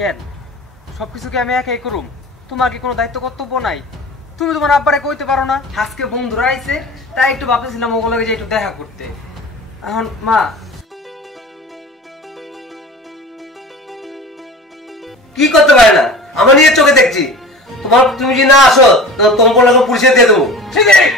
কেন সবকিছু কি আমি একাই করুম? তোমার কি কোনো দায়িত্ব কর্তব্য নাই? তুমি তোমার আব্বারে কইতে পারো না আজকে বন্ধুরা আইছে, তাই একটু ভাবতেছিলাম ওগুলোকে যে একটু দেখা করতে। এখন মা কি করতে পারে না, আমার নিজের চোখে দেখছি। তুমি যদি না আসো তোমার পুলিশে দিয়ে দেবো। ঠিক আছে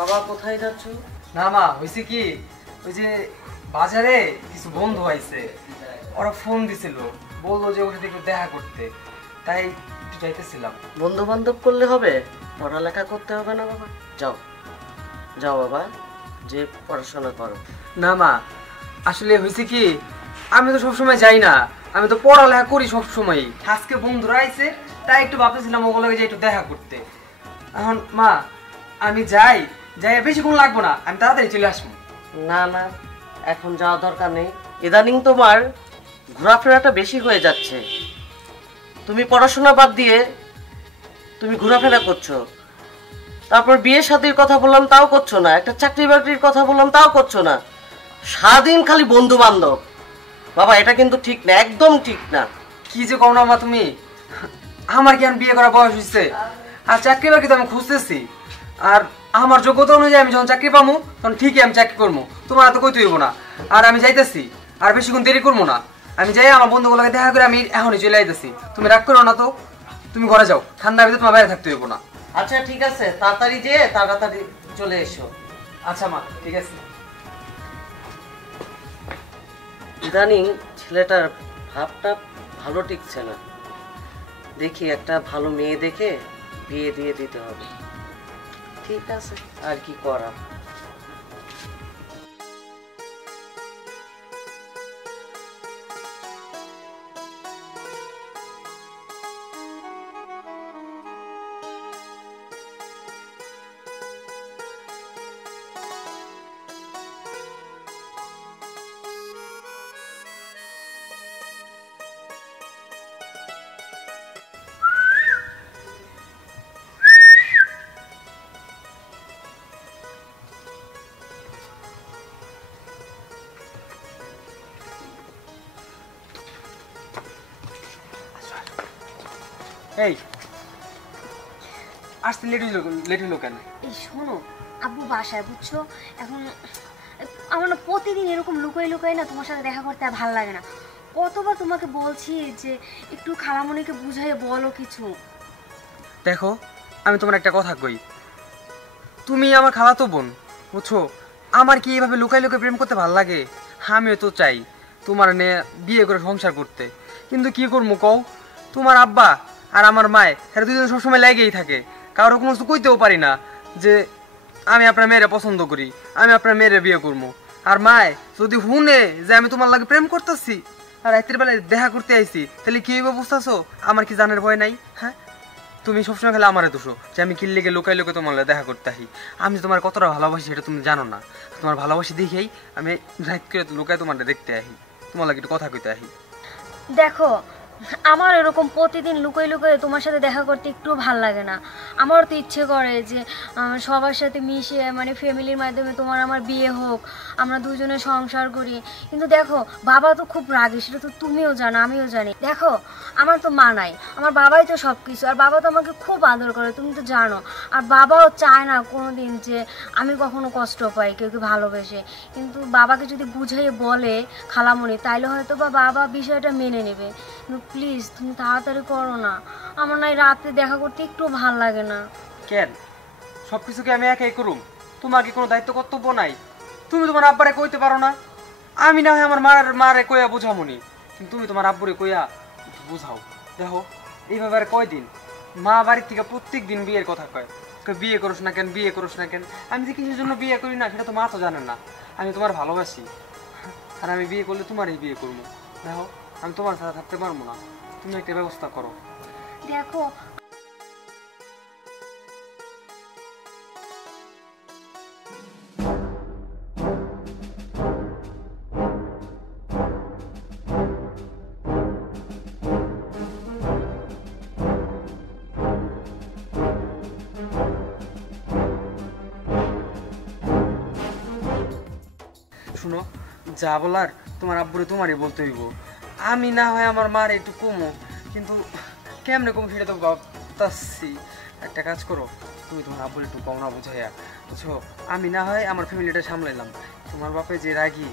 বাবা কোথায় যাচ্ছ? না মা, হয়েছে কি, ওই যে বাজারে কিছু বন্ধু আইছে, ওরা ফোন দিছিল, বললো যে ওখানে একটু দেখা করতে, তাই একটু যাইতেছিলাম। বন্ধু বান্ধব করলে হবে? পড়ালেখা করতে হবে না বাবা? যাও যাও বাবা, যে পড়াশোনা করো। না মা, আসলে হয়েছে কি, আমি তো সবসময় যাই না, আমি তো পড়ালেখা করি সবসময়। আজকে বন্ধুরা আইছে, তাই একটু ভাবতেছিলাম ওগুলোকে যে একটু দেখা করতে। এখন মা আমি যাই, বেশিক্ষণ লাগবো না, আমি তাড়াতাড়ি চলে আসবো। না না, এখন যাওয়া দরকার নেই। ইদানিং তোমার ঘোরাফেরাটা বেশি হয়ে যাচ্ছে। তুমি পড়াশোনা বাদ দিয়ে তুমি ঘোরাফেরা করছো, তারপর বিয়ে শাদীর কথা বললাম তাও করছো না, একটা চাকরি বাকরির কথা বললাম তাও করছো না, সারাদিন খালি বন্ধু বান্ধব। বাবা এটা কিন্তু ঠিক না, একদম ঠিক না। কি যে কও না মা তুমি, আমার কি বিয়ে করার বয়স হয়েছে? আর চাকরি বাকরি তো আমি খুঁজতেছি, আর আমার যোগ্যতা অনুযায়ী আমি যখন চাকরি পাবো তখন ঠিকই আমি চাকরি করবো, তোমার এত কইতে হইব না। আর আমি যাইতেছি, আর বেশিক্ষণ দেরি করবো না, আমি যাই আমার বন্ধুগুলোকে দেখা করে আমি এখনই চলে আইতেছি। তুমি রাগ করো না তো, তুমি ঘরে যাও, ঠান্ডার ভিতরে তোমার বাইরে থাকতে হইব না। আচ্ছা ঠিক আছে, তাড়াতাড়ি যেয়ে তাড়াতাড়ি চলে এসো। আচ্ছা মা, ঠিক আছে। ইদানিং ছেলেটার ভাবটা ভালো টিকছে না, দেখি একটা ভালো মেয়ে দেখে বিয়ে দিয়ে দিতে হবে। ঠিক আছে, আর কি করা। এই আসতে লেট হইলো কেন? এই শোনো, আব্বু বাসায় বুঝছো, এখন আমার না প্রতিদিন এরকম লুকাই লুকাই না তোমার সাথে দেখা করতে আর ভালো লাগে না। কতবার তোমাকে বলছি যে একটু খালামণিকে বুঝাই বলো কিছু। দেখো আমি তোমার একটা কথা কই, তুমি আমার খালাতো বোন বুঝছো, আমার কি এইভাবে লুকাই লুকাই প্রেম করতে ভালো লাগে? আমিও তো চাই তোমার নে বিয়ে করে সংসার করতে, কিন্তু কি করবো কও, তোমার আব্বা আর আমার মায় এরা দুজন সবসময় লেগেই থাকে, কারো কোনো কিছু কইতেও পারি না যে আমি আপনার মেয়েরে পছন্দ করি, আমি আপনার মেয়েরে বিয়ে করবো। আর মায় যদি শুনে যে আমি তোমার লাগে প্রেম করতেছি আর রাত্রির বেলায় দেখা করতে আইছি, তাহলে কি হইব বুঝতেছো? আমার কি জানার ভয় নাই? হ্যাঁ, তুমি সবসময় খেলে আমারে দোষো যে আমি কিল্লে গিয়ে লোকাই লোকে তোমার দেখা করতে আহি। আমি তোমার কতটা ভালোবাসি সেটা তুমি জানো না, তোমার ভালোবাসি দেখেই আমি রাত করে লোকায় তোমার দেখতে আহি, তোমার লাগে একটু কথা কইতে আহি। দেখো আমার এরকম প্রতিদিন লুকাই লুকাই তোমার সাথে দেখা করতে একটু ভাল লাগে না। আমারও তো ইচ্ছে করে যে সবার সাথে মিশে মানে ফ্যামিলির মাধ্যমে তোমার আমার বিয়ে হোক, আমরা দুজনে সংসার করি। কিন্তু দেখো বাবা তো খুব রাগী, সেটা তো তুমিও জানো আমিও জানি। দেখো আমার তো মা নাই, আমার বাবাই তো সব কিছু, আর বাবা তো আমাকে খুব আদর করে, তুমি তো জানো। আর বাবাও চায় না কোনো দিন যে আমি কখনো কষ্ট পাই কেউ ভালোবেসে। কিন্তু বাবাকে যদি বুঝিয়ে বলে খালামণি, তাইলে হয়তো বা বাবা বিষয়টা মেনে নেবে। প্লিজ তুমি তাড়াতাড়ি করো না, আমার না রাতে দেখা করতে একটু ভাল লাগে না। কেন সবকিছু কি আমি একাই করুম? তোমার কি কোনো দায়িত্ব কর্তব্য নাই? তুমি তোমার আব্বারে কইতে পারো না? আমি না হয় আমার মারে কইয়া বুঝামনি, কিন্তু তুমি তোমার আব্বুরে কইয়া বুঝাও। দেখো এইভাবে আর কয়দিন মা বাড়ির থেকে প্রত্যেক দিন বিয়ের কথা কয়, বিয়ে করোস না কেন, বিয়ে করোস না কেন। আমি যে কিসের জন্য বিয়ে করি না সেটা তো মা তো জানেন না। আমি তোমার ভালোবাসি, আর আমি বিয়ে করলে তোমারই বিয়ে করবো। দেখো আমি তোমার সাথে থাকতে পারবো না, তুমি একটা ব্যবস্থা করো। দেখো শুনো, যা বলার তোমার আব্বুরে তোমারই বলতে হইব। আমি না হয় আমার মার একটু কমো, কিন্তু কেমনে কম সেটা তো ভাবতাছি। একটা কাজ করো, তুমি তোমার আব্বুর একটু কম না বুঝাইয়া, বুঝছো? আমি না হয় আমার ফ্যামিলিটা সামলাইলাম। তোমার বাপে যে রাগি,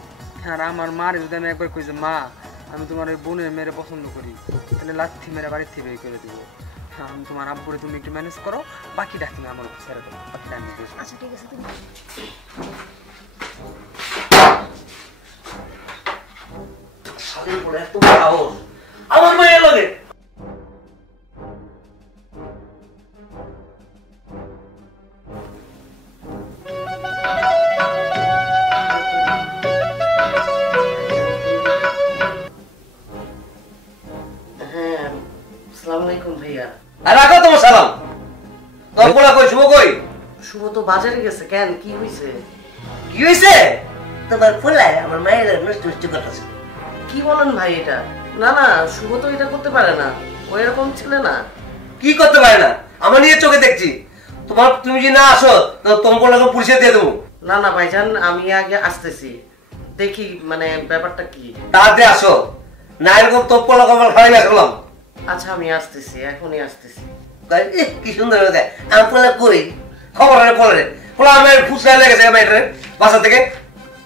আর আমার মার যদি আমি একবার কই যে মা আমি তোমার ওই বোনের মেরে পছন্দ করি, তাহলে লাথি মেরে বাড়ির থেকে বের করে দেবো। আমি তোমার আব্বুরে তুমি একটু ম্যানেজ করো, বাকিটা তুমি আমার উপর ছেড়ে দাও, বাকিটা আমি বুঝবো। আচ্ছা ঠিক আছে, তুমি শালীর উপরে এত সাহস আমার মায়ের লাগে। হ্যাঁ, আসসালামু আলাইকুম ভাইয়া। আর রাখো তোমার সালাম। তোর পোলা কই, শুভ কই? শুভ তো বাজারে গেছে, কেন কি হয়েছে? কি হয়েছে? তোমার পোলা আমার মায়ের নষ্ট নষ্ট করতেছে। কি বলেন ভাই এটা? না না, শুভ তো এটা করতে পারে না, ও এরকম ছিল না। কি করতে পারে না? আমার নিজের চোখে দেখছি। তুমি যদি না আসো তো তোমার পোলাকে পুলিশে দিয়ে দেবো। না না ভাইজান, আমি আগে আসতেছি, দেখি মানে ব্যাপারটা কি। তাড়াতাড়ি আসো, না এরকম তোর পোলাকে আমার খারাপ রাখলাম। আচ্ছা আমি আসতেছি, এখনই আসতেছি। কি সুন্দর হয়ে যায়। আমার পোলা কই? খবর হয় পোলারে। পোলা আমার ফুসলা লেগেছে আমার বাসা থেকে,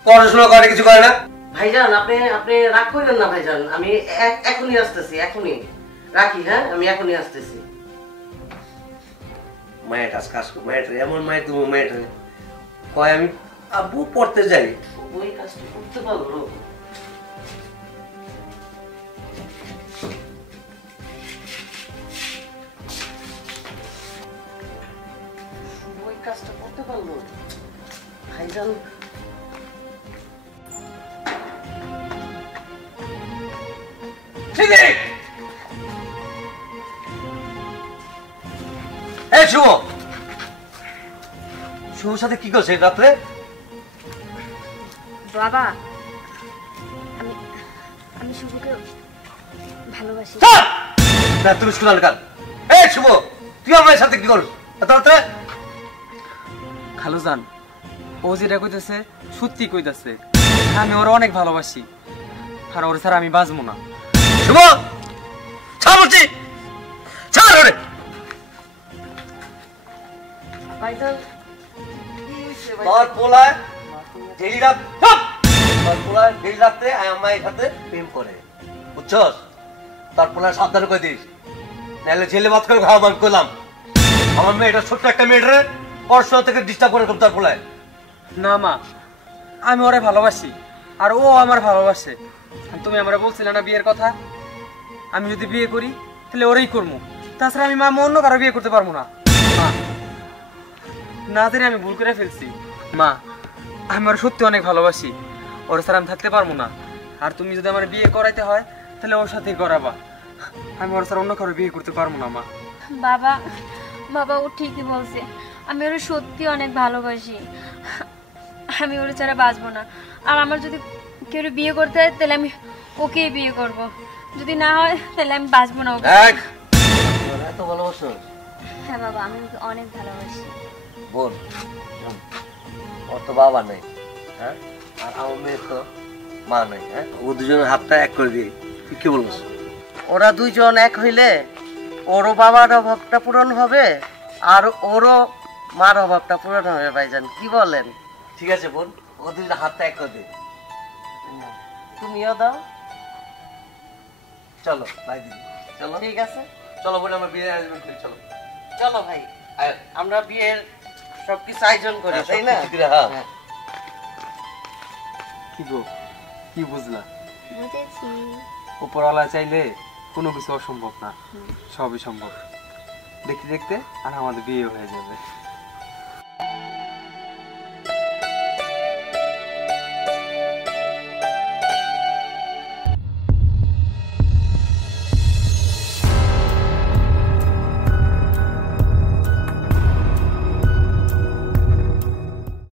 পড়াশোনা করে কিছু করে না। ভাইজান আপনি আপনি রাগ করলেন না ভাইজান, আমি এখনই আসতেছি, এখনই রাখি। হ্যাঁ, আমি এখনই আসতেছি। মায়ের কাজ কাজ করো, মায়ের এমন মায়ের তুমি মায়ের কয় আমি আব্বু পড়তে যাই। ওই কাজটা করতে পারলো? ওই কাজটা করতে পারলো ভাইজান? ঠিক আছে। এই শুভ, শুভর সাথে কি করছে রাত্রে? বাবা, আমি আমি শুভকে ভালোবাসি। না তুমি শুনাল কাল। এই শুভ, তুই আমার সাথে কি করছ রাত্রে? খালুজান, ও যেটা কইতেছে সত্যি কইতেছে। আমি ওর অনেক ভালোবাসি, আর ওর ছাড়া আমি বাঁচবো না। শুভ, ছাড় বলছি, ছাড় ওরে। ভাইজান কি হয়েছে ভাই? তোর পোলায় ডেলি রাত তোর পোলায় ডেলি রাত্রে আমার মায়ের সাথে প্রেম করে, বুঝছস? তোর পোলায় সাবধানে কই দিস, নাহলে ছেলে বাদ করে খাওয়া মান করলাম। আমার মেয়েটা ছোট্ট একটা মেয়েটারে পড়াশোনা থেকে ডিস্টার্ব করে তোর পোলায়। না মা, আমি ওরে ভালোবাসি, আর ও আমার ভালোবাসে। আর তুমি আমরা বলছিলে না বিয়ের কথা? আমি যদি বিয়ে করি তাহলে ওরেই করবো, তাছাড়া আমি মা অন্য কারো বিয়ে করতে পারবো না। মা, না জানি আমি ভুল করে ফেলছি। মা, আমি ওর সত্যি অনেক ভালোবাসি, ওর ছাড়া আমি থাকতে পারবো না। আর তুমি যদি আমার বিয়ে করাইতে হয় তাহলে ওর সাথেই করাবা, আমি ওর ছাড়া অন্য কারো বিয়ে করতে পারবো না। মা বাবা, বাবা ও ঠিকই বলছে, আমি ওরে সত্যি অনেক ভালোবাসি, আমি ওরে ছাড়া বাঁচবো না। আর আমার যদি কেউ বিয়ে করতে হয় তাহলে আমি ওকেই বিয়ে করব, যদি না হয় তাহলে আমি বাঁচবো না ওকে। এত ভালোবাসো? হ্যাঁ বাবা, আমি ওকে অনেক ভালোবাসি। বোন, ওর তো বাবা নেই, হ্যাঁ, আর আমার মেয়ের তো মা নেই, হ্যাঁ, ও দুজনের হাতটা এক করে দিই। তুই কি বলবো? ওরা দুইজন এক হইলে ওরও বাবার অভাবটা পূরণ হবে, আর ওরও মার অভাবটা পূরণ হবে। ভাইজান কি বলেন? ঠিক আছে বোন, ও দুজনের হাতটা এক করে দিই। তুমিও দাও। চলো ভাই দিদি, চলো। ঠিক আছে, চলো বোন, আমরা বিয়ের অ্যারেঞ্জমেন্ট করি। চলো চলো ভাই, আয়। আমরা বিয়ের সবকিছু আয়োজন করি, হ্যাঁ, তাই না? সবকিছু করে, হ্যাঁ। হ্যাঁ। কি গো, কি বুঝলা? বুঝেছি। উপরওয়ালা চাইলে কোনো কিছু অসম্ভব না, সবই সম্ভব। দেখতে দেখতে আর আমাদের বিয়ে হয়ে যাবে।